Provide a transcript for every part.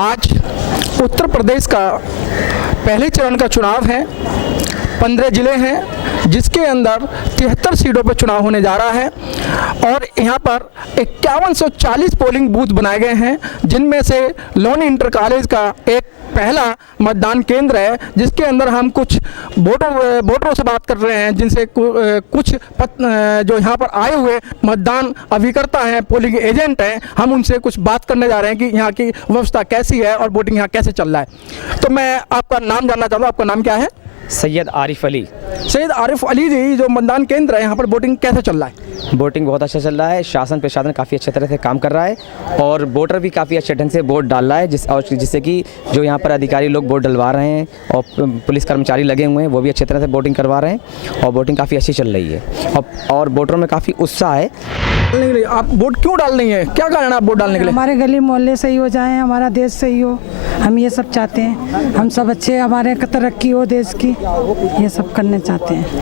आज उत्तर प्रदेश का पहले चरण का चुनाव है। 15 ज़िले हैं जिसके अंदर 73 सीटों पर चुनाव होने जा रहा है और यहाँ पर 5140 पोलिंग बूथ बनाए गए हैं, जिनमें से लोनी इंटर कॉलेज का एक पहला मतदान केंद्र है, जिसके अंदर हम कुछ वोटरों से बात कर रहे हैं, जिनसे कुछ जो यहाँ पर आए हुए मतदान अभिकर्ता हैं, पोलिंग एजेंट हैं, हम उनसे कुछ बात करने जा रहे हैं कि यहाँ की व्यवस्था कैसी है और वोटिंग यहाँ कैसे चल रहा है। तो मैं आपका नाम जानना चाहता हूँ, आपका नाम क्या है? सैयद आरिफ अली। सैयद आरिफ अली जी, जो मतदान केंद्र है यहाँ पर वोटिंग कैसे चल रहा है? वोटिंग बहुत अच्छा चल रहा है, शासन प्रशासन काफ़ी अच्छे तरह से काम कर रहा है और वोटर भी काफ़ी अच्छे ढंग से वोट डाल रहा है, जिससे कि जो यहाँ पर अधिकारी लोग वोट डलवा रहे हैं और पुलिस कर्मचारी लगे हुए हैं वो भी अच्छे तरह से वोटिंग करवा रहे हैं और वोटिंग काफ़ी अच्छी चल रही है और वोटरों में काफ़ी उत्साह है। डालने के लिए आप वोट क्यों डाल रही हैं? क्या कारण है आप वोट डालने के लिए? हमारे गली मोहल्ले सही हो जाए, हमारा देश सही हो, हम ये सब चाहते हैं। हम सब अच्छे, हमारे तरक्की हो देश की, ये सब करने चाहते हैं।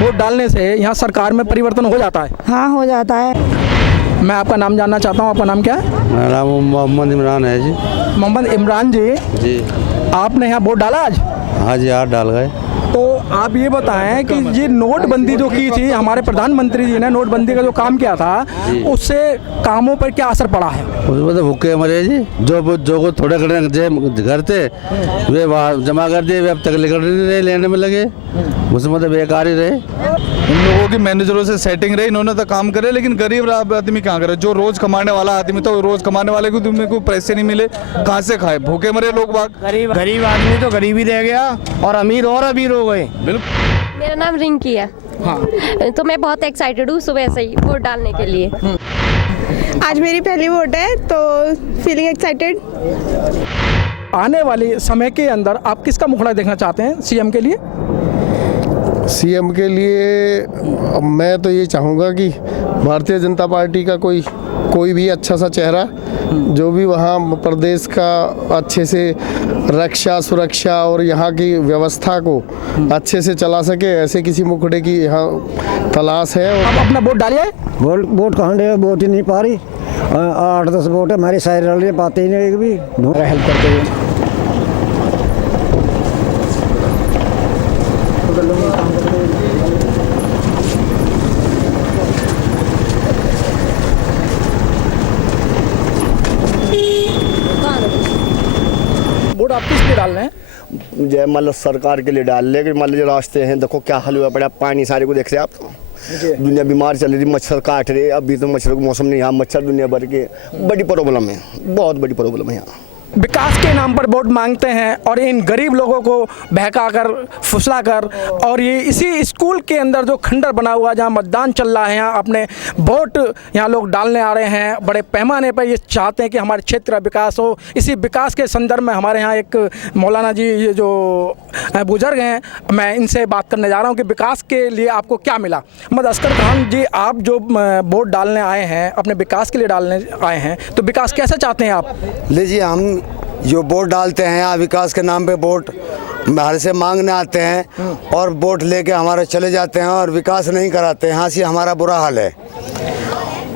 वोट डालने से यहाँ सरकार में परिवर्तन हो जाता है? हाँ, हो जाता है। मैं आपका नाम जानना चाहता हूँ, आपका नाम क्या है? मेरा नाम मोहम्मद इमरान है जी। मोहम्मद इमरान जी, आपने यहाँ वोट डाला आज? हाँ जी, आज डाल गए। तो आप ये बताएं कि ये नोटबंदी जो की थी, हमारे प्रधानमंत्री जी ने नोटबंदी का जो काम किया था, उससे कामों पर क्या असर पड़ा है? उसमें तो भूखे मरे जी। जो थोड़े घर थे वे वहाँ जमा कर दिए, वे अब तक निकल नहीं रहे, लेने में लगे, उसमें तो बेकार ही रहे। इन लोगों की मैनेजरों से सेटिंग रही, इन्होंने तो काम करे, लेकिन गरीब आदमी कहाँ करे? जो रोज कमाने वाला आदमी था, रोज कमाने वाले को तुम्हें कोई पैसे नहीं मिले, कहाँ से खाए? भूखे मरे लोग बाग। गरीब आदमी तो गरीब ही रह गया और अमीर हो गए। बिल्कुल। मेरा नाम रिंकी है। हाँ, तो मैं बहुत एक्साइटेड हूँ सुबह से ही वोट डालने के लिए। आज मेरी पहली वोट है तो फीलिंग एक्साइटेड। आने वाले समय के अंदर आप किसका मुखड़ा देखना चाहते हैं सीएम के लिए? सीएम के लिए मैं तो ये चाहूँगा कि भारतीय जनता पार्टी का कोई भी अच्छा सा चेहरा जो भी वहाँ प्रदेश का अच्छे से रक्षा सुरक्षा और यहाँ की व्यवस्था को अच्छे से चला सके, ऐसे किसी मुखड़े की यहाँ तलाश है। आप अपना वोट डालिए। वोट कहाँ दे? वोट ही नहीं पा रही। 8-10 वोट है हमारी, सारी रल पाते ही नहीं, एक भी हेल्प करते हुए। वोट आप किस लिए डाल रहे हैं? जय मतलब सरकार के लिए डाल, लेकिन मान लीजिए रास्ते हैं, देखो क्या हाल हुआ पड़ा, पानी सारे को देख रहे आप। दुनिया बीमार चल रही, मच्छर काट रहे, अभी तो मच्छर का मौसम नहीं, यहाँ मच्छर दुनिया भर के बड़ी प्रॉब्लम है, बहुत बड़ी प्रॉब्लम है यहाँ। विकास के नाम पर वोट मांगते हैं और इन गरीब लोगों को बहकाकर फुसलाकर, और ये इसी स्कूल के अंदर जो खंडर बना हुआ जहाँ मतदान चल रहा है, यहाँ अपने वोट यहाँ लोग डालने आ रहे हैं। बड़े पैमाने पर ये चाहते हैं कि हमारे क्षेत्र का विकास हो। इसी विकास के संदर्भ में हमारे यहाँ एक मौलाना जी ये जो बुजुर्ग हैं, मैं इनसे बात करने जा रहा हूँ कि विकास के लिए आपको क्या मिला। मोहम्मद असगर खान जी, आप जो वोट डालने आए हैं, अपने विकास के लिए डालने आए हैं, तो विकास कैसे चाहते हैं आप? लीजिए, हम जो वोट डालते हैं यहाँ विकास के नाम पे वोट हमारे से मांगने आते हैं और वोट लेके हमारे चले जाते हैं और विकास नहीं कराते। यहाँ से हमारा बुरा हाल है।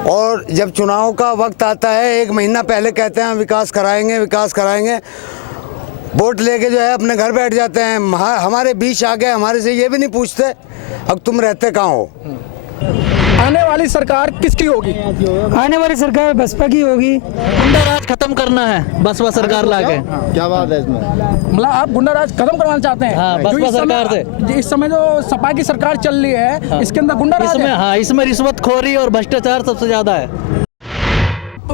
और जब चुनाव का वक्त आता है, 1 महीना पहले कहते हैं विकास कराएंगे, वोट लेके जो है अपने घर बैठ जाते हैं। हमारे बीच आ गए, हमारे से ये भी नहीं पूछते अब तुम रहते कहाँ हो। आने वाली सरकार किसकी होगी? आने वाली सरकार बसपा की होगी। गुंडा राज खत्म करना है बसपा सरकार लाके। क्या बात है इसमें? मतलब आप गुंडा राज खत्म करवाना चाहते हैं? हाँ, बसपा सरकार से। इस समय जो सपा की सरकार चल रही है, हाँ, इसके अंदर गुंडा राज है। हाँ, इसमें रिश्वतखोरी और भ्रष्टाचार सबसे ज्यादा है।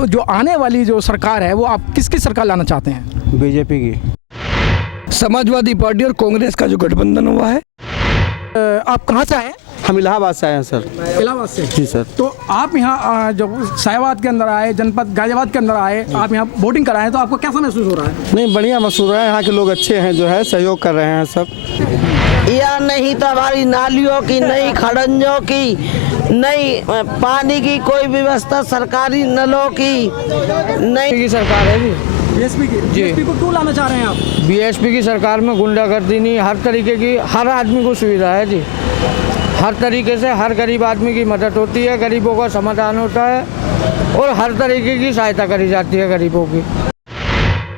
जो आने वाली जो सरकार है वो आप किसकी सरकार लाना चाहते हैं? बीजेपी की। समाजवादी पार्टी और कांग्रेस का जो गठबंधन हुआ है। आप कहाँ से आए? हम इलाहाबाद से आए हैं सर। इलाहाबाद से? जी सर। तो आप यहाँ जब साहिवाबाद के अंदर आए, जनपद गाजियाबाद के अंदर आए, आप यहाँ वोटिंग कराएं, तो आपको कैसा महसूस हो रहा है? नहीं, बढ़िया महसूस हो रहा है। यहाँ के लोग अच्छे हैं, जो है सहयोग कर रहे हैं सब। या नहीं तो हमारी नालियों की, नहीं खड़ंजों की, नहीं पानी की कोई व्यवस्था, सरकारी नलों की नहीं। की सरकार है जी। बीएसपी की? बीएसपी को क्यों लाना चाह रहे हैं आप? बीएसपी की सरकार में गुंडागर्दी नहीं, हर तरीके की, हर आदमी को सुविधा है जी। हर तरीके से हर गरीब आदमी की मदद होती है, गरीबों का समाधान होता है और हर तरीके की सहायता करी जाती है गरीबों की।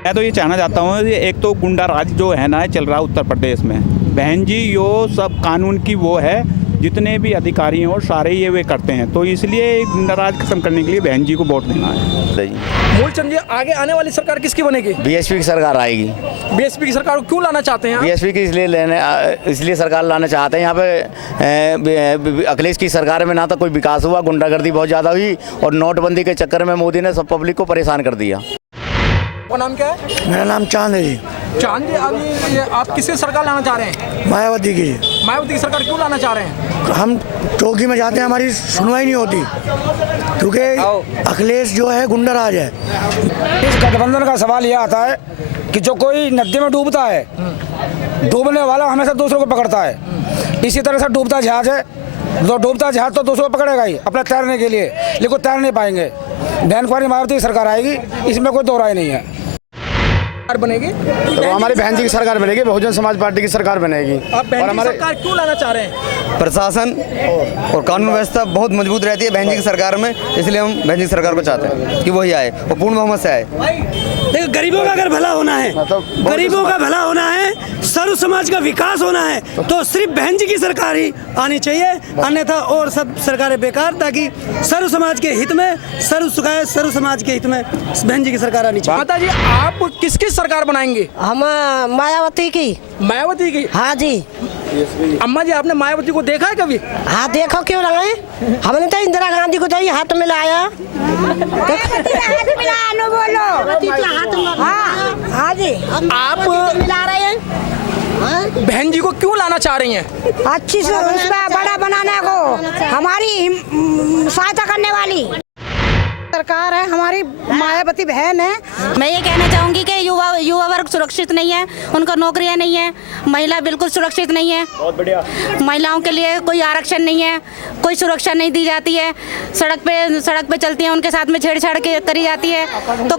मैं तो ये कहना चाहता हूँ, एक तो गुंडा राज जो है ना चल रहा है उत्तर प्रदेश में, बहन जी यो सब कानून की वो है, जितने भी अधिकारी हैं और सारे ये वे करते हैं, तो इसलिए गुंडा राज खत्म करने के लिए बहन जी को वोट देना है। मूलचंद जी, आगे आने वाली सरकार किसकी बनेगी? बीएसपी की सरकार आएगी। बीएसपी की सरकार को क्यों लाना चाहते हैं आप? बीएसपी की इसलिए सरकार लाना चाहते हैं। यहाँ पे अखिलेश की सरकार में ना तो कोई विकास हुआ, गुंडागर्दी बहुत ज़्यादा हुई और नोटबंदी के चक्कर में मोदी ने सब पब्लिक को परेशान कर दिया। आपका नाम क्या है? मेरा नाम चांद है जी। चांद जी, अभी आप किसकी सरकार लाना चाह रहे हैं? मायावती की। मायावती की सरकार क्यों लाना चाह रहे हैं? हम चौकी में जाते हैं, हमारी सुनवाई नहीं होती क्योंकि अखिलेश जो है गुंडा राज है। इस गठबंधन का सवाल यह आता है कि जो कोई नदी में डूबता है, डूबने वाला हमेशा दूसरों को पकड़ता है। इसी तरह से डूबता जहाज है, जो डूबता जहाज तो दूसरों को पकड़ेगा ही अपना तैरने के लिए, लेकिन तैर नहीं पाएंगे। बहन कुमारी मायावती की सरकार आएगी, इसमें कोई दो राय नहीं है। बनेगी तो हमारी बहन जी की सरकार बनेगी, बहुजन समाज पार्टी की सरकार बनेगी। आप बहन जी की सरकार क्यों लाना चाह रहे हैं? प्रशासन और कानून व्यवस्था बहुत मजबूत रहती है बहन जी की सरकार में, इसलिए हम बहन जी की सरकार को चाहते हैं कि वही आए और पूर्ण बहुमत से आए। देखो, गरीबों का अगर भला होना है, गरीबों का भला होना है, सर्व समाज का विकास होना है, तो सिर्फ बहन जी की सरकार ही आनी चाहिए, अन्यथा और सब सरकारें बेकार, ताकि सर्व समाज के हित में, सर्व समाज के हित में बहन जी की सरकार आनी चाहिए। माता जी, आप किसकी सरकार बनाएंगे? हम मायावती की। मायावती की? हाँ जी। अम्मा जी, आपने मायावती को देखा है कभी? हाँ, देखो क्यों लगाए, हमने तो इंदिरा गांधी को चाहिए हाथ मिलाया। हाथ मिलाया, बोलो। हाँ जी। आप मिला रहे हैं, बहन जी को क्यों लाना चाह रही हैं? अच्छी से उसका बड़ा बनाने को, हमारी सहायता करने वाली सरकार है, हमारी मायावती बहन है। मैं ये कहना चाहूँगी कि युवा वर्ग सुरक्षित नहीं है, उनको नौकरियाँ नहीं है, महिला बिल्कुल सुरक्षित नहीं है। बहुत बढ़िया। महिलाओं के लिए कोई आरक्षण नहीं है, कोई सुरक्षा नहीं दी जाती है, सड़क पे चलती हैं, उनके साथ में छेड़छाड़ करी जाती है। तो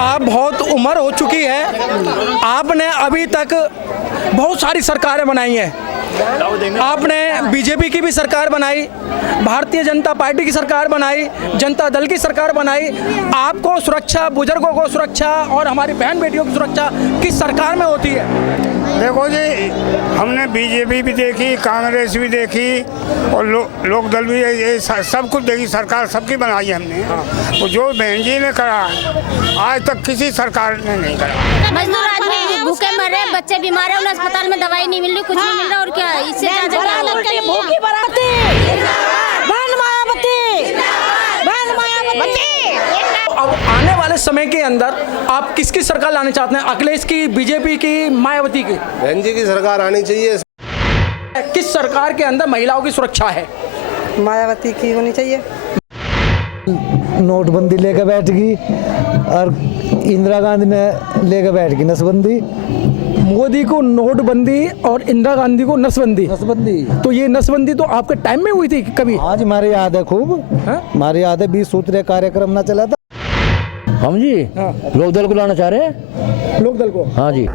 आप बहुत उम्र हो चुकी है, आपने अभी तक बहुत सारी सरकारें बनाई हैं। आपने बीजेपी की भी सरकार बनाई, भारतीय जनता पार्टी की सरकार बनाई, जनता दल की सरकार बनाई। आपको सुरक्षा, बुजुर्गों को सुरक्षा और हमारी बहन बेटियों की सुरक्षा किस सरकार में होती है? देखो जी, हमने बीजेपी भी देखी, कांग्रेस भी देखी और लोक दल भी, ये सब कुछ देखी, सरकार सबकी बनाई है हमने। तो जो बहन जी ने करा आज तक किसी सरकार ने नहीं करा। मजदूर आदमी भूखे मर रहे, बच्चे बीमार है, उन्हें अस्पताल में दवाई नहीं मिल रही, कुछ नहीं मिल रहा, और क्या इससे भूखी बराती, बहन मायावती, बहन मायावती। अब आने वाले समय के अंदर आप किसकी सरकार लाना चाहते हैं? अखिलेश की, बीजेपी की, मायावती की? बहन जी की सरकार आनी चाहिए। किस सरकार के अंदर महिलाओं की सुरक्षा है? मायावती की होनी चाहिए। नोटबंदी लेकर बैठ गई और इंदिरा गांधी ने लेकर बैठ गई नसबंदी। मोदी को नोटबंदी और इंदिरा गांधी को नसबंदी। तो ये नसबंदी तो आपके टाइम में हुई थी कभी? आज हमारे याद है खूब, हमारे याद है 20 सूत्रीय कार्यक्रम ना चला था। हम जी लोकदल को लाना चाह रहे हैं। लोकदल को? हाँ जी।